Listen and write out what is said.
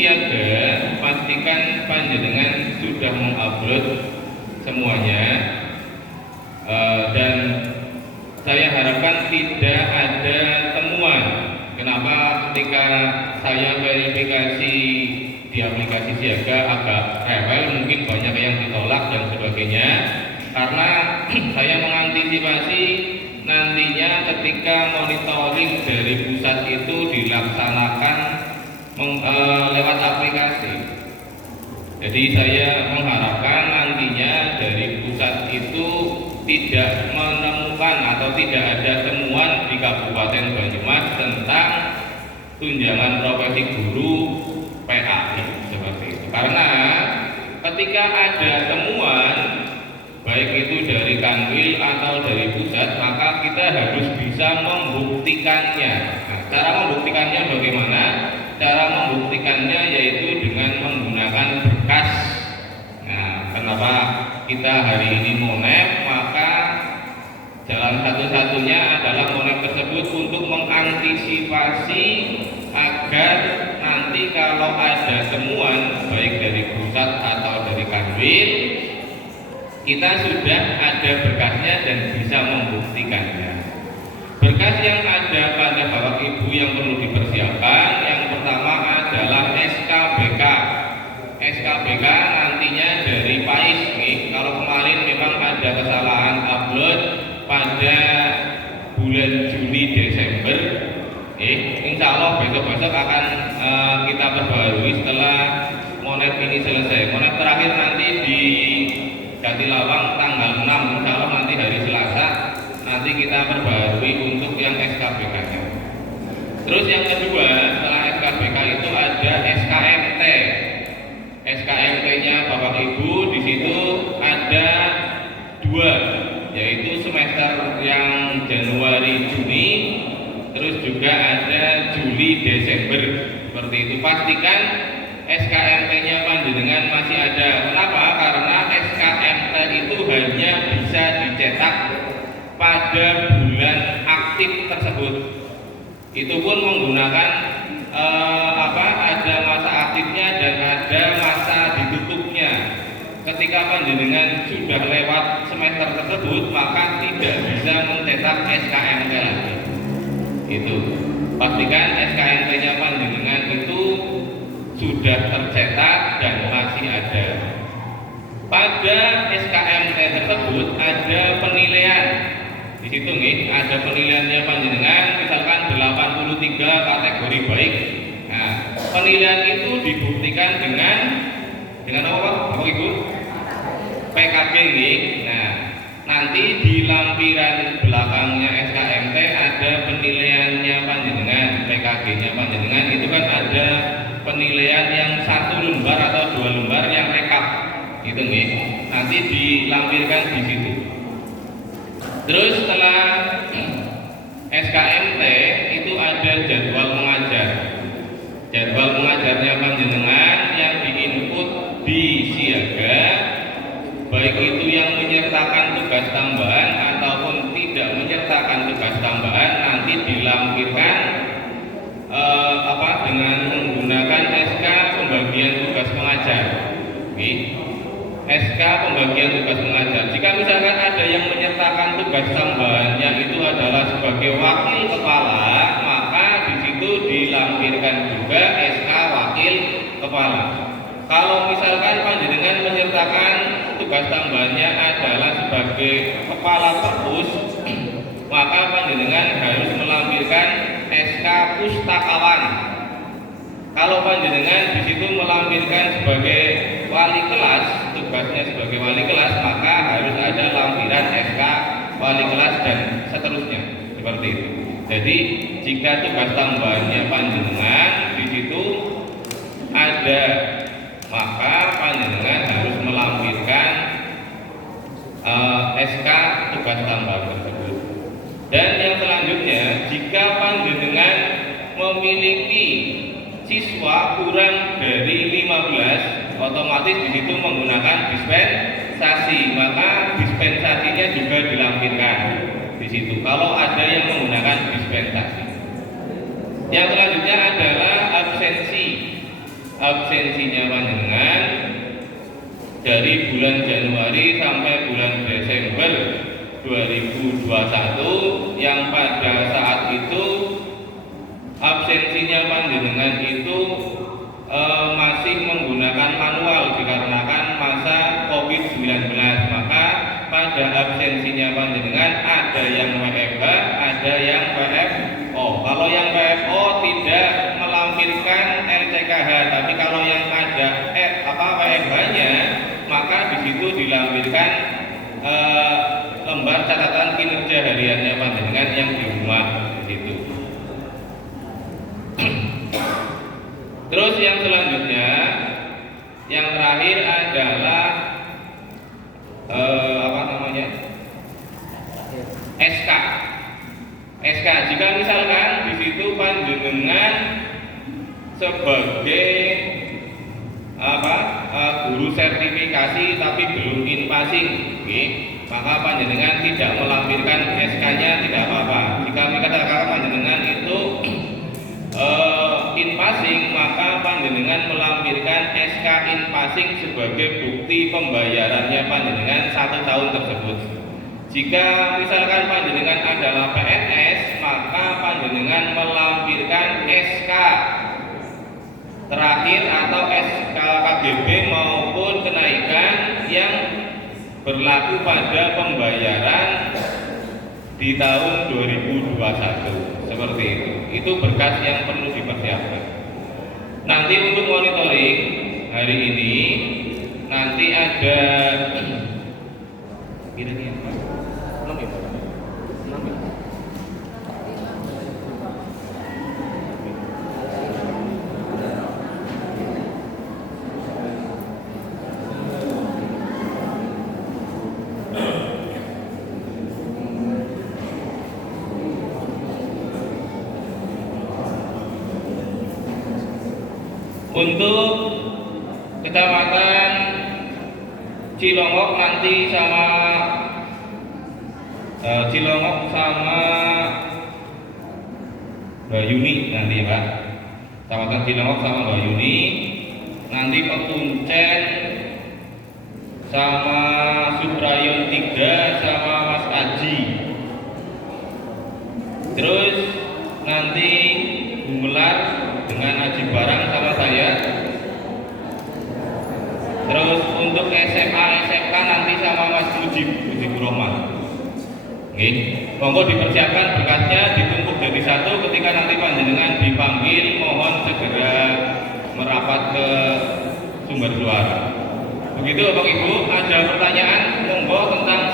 siaga, pastikan panjenengan sudah mengupload semuanya, dan saya harapkan tidak ada temuan. Kenapa ketika saya verifikasi di aplikasi siaga agak rewel, mungkin banyak yang ditolak dan sebagainya, karena saya mengantisipasi nantinya ketika monitoring dari pusat itu dilaksanakan lewat aplikasi. Jadi saya mengharapkan nantinya dari pusat itu tidak menemukan atau tidak ada temuan di Kabupaten Banyumas tentang tunjangan profesi guru PAI seperti itu. Karena ketika ada temuan baik itu dari Kanwil atau dari pusat, maka kita harus bisa membuktikannya. Nah, cara membuktikannya bagaimana? Cara membuktikannya yaitu dengan menggunakan berkas. Nah, kenapa kita hari ini monep? Maka jalan satu-satunya adalah monep tersebut untuk mengantisipasi agar nanti kalau ada temuan baik dari pusat atau dari Kanwil, kita sudah ada berkasnya dan bisa membuktikannya. Berkas yang ada pada Bapak Ibu yang perlu dipersiapkan, yang pertama adalah SKBK. SKBK nantinya dari PAIS nih. Kalau kemarin memang ada kesalahan upload pada bulan Juli Desember, insya Allah besok-besok akan kita perbarui setelah monep ini selesai. Monep terakhir nanti di Jatilawang tanggal 6, insya Allah nanti hari Selasa nanti kita perbarui untuk yang SKBK-nya. Terus yang kedua, setelah SKBK itu ada SKMT. SKMT-nya Bapak Ibu di situ ada 2, yaitu semester yang Januari Juni, terus juga ada Juli Desember. Seperti itu. Pastikan SKMT-nya panjenengan masih ada. Kenapa? Karena SKMT itu hanya bisa dicetak pada bulan aktif tersebut. Itu pun menggunakan ada masa aktifnya dan ada masa ditutupnya. Ketika panjenengan sudah lewat semester tersebut, maka tidak bisa mencetak SKMT lagi. Itu. Pastikan SKMT-nya panjenengan itu sudah tercetak dan masih ada. Pada SKMT tersebut ada penilaian. Di situ nih ada penilaiannya panjenengan, misalkan 83 kategori baik. Nah, penilaian itu dibuktikan dengan apa Bapak Ibu? PKG nih. Nah, nanti di lampiran belakangnya SKMT ada penilaiannya panjenengan, PKG-nya panjenengan itu kan ada penilaian yang 1 lembar atau 2 lembar yang rekap. Itu nih. Nanti dilampirkan di situ. Terus setelah SKMT itu ada jadwal mengajar. Jadwal mengajarnya panjenengan yang diinput di siaga, baik itu yang menyertakan tugas tambahan ataupun tidak menyertakan tugas tambahan, nanti dilampirkan dengan menggunakan SK pembagian tugas mengajar. SK pembagian tugas mengajar. Jika misalkan ada yang menyertakan tugas tambahannya itu adalah sebagai wakil kepala, maka di situ dilampirkan juga SK wakil kepala. Kalau misalkan panjenengan menyertakan tugas tambahannya adalah sebagai kepala perpus, maka panjenengan harus melampirkan SK pustakawan. Kalau panjenengan di situ melampirkan sebagai wali kelas, tugasnya sebagai wali kelas, maka harus ada lampiran SK wali kelas dan seterusnya, seperti itu. Jadi jika tugas tambahannya panjenengan di situ ada, maka panjenengan harus melampirkan SK tugas tambahan tersebut. Dan yang selanjutnya, jika panjenengan memiliki siswa kurang dari 15, otomatis di situ menggunakan dispensasi, maka dispensasinya juga dilampirkan di situ. Kalau ada yang menggunakan dispensasi. Yang selanjutnya adalah absensi. absensinya panjenengan dari bulan Januari sampai bulan Desember 2021 yang pada saat itu absensinya panjenengan itu masih menggunakan manual dikarenakan masa COVID-19, maka pada absensinya panjenengan ada yang WFH, ada yang WFO. Kalau yang WFO tidak melampirkan LCKH, tapi kalau yang ada WFH-nya, maka di situ dilampirkan lembar catatan kinerja hariannya panjenengan yang di rumah di situ. Terus yang selanjutnya, yang terakhir adalah SK. SK jika misalkan di situ panjenengan sebagai guru sertifikasi tapi belum in-passing, maka panjenengan tidak melampirkan SK-nya tidak apa-apa. Jika dikatakan panjenengan itu in-passing, maka panjenengan melampirkan SK in-passing sebagai bukti pembayarannya panjenengan 1 tahun tersebut. Jika misalkan panjenengan adalah PNS, maka panjenengan melampirkan SK terakhir atau SK KGB maupun kenaikan yang berlaku pada pembayaran di tahun 2021. Seperti itu. Itu berkas yang perlu dipersiapkan. Nanti untuk monitoring hari ini nanti ada kira-kira untuk kecamatan Cilongok nanti sama Cilongok sama Bayuni nanti ya Pak. Kecamatan Cilongok sama Bayuni, nanti Pekuncen sama Suprayon 3 sama Mas Aji. Terus nanti Gumelar dengan Aji Barang sama saya. Terus untuk SMA SMK nanti sama Mas Mujib Rohman. Monggo dipersiapkan berkasnya, ditumpuk jadi satu. Ketika nanti panjenengan dipanggil, mohon segera merapat ke sumber suara. Begitu Bapak Ibu, ada pertanyaan monggo tentang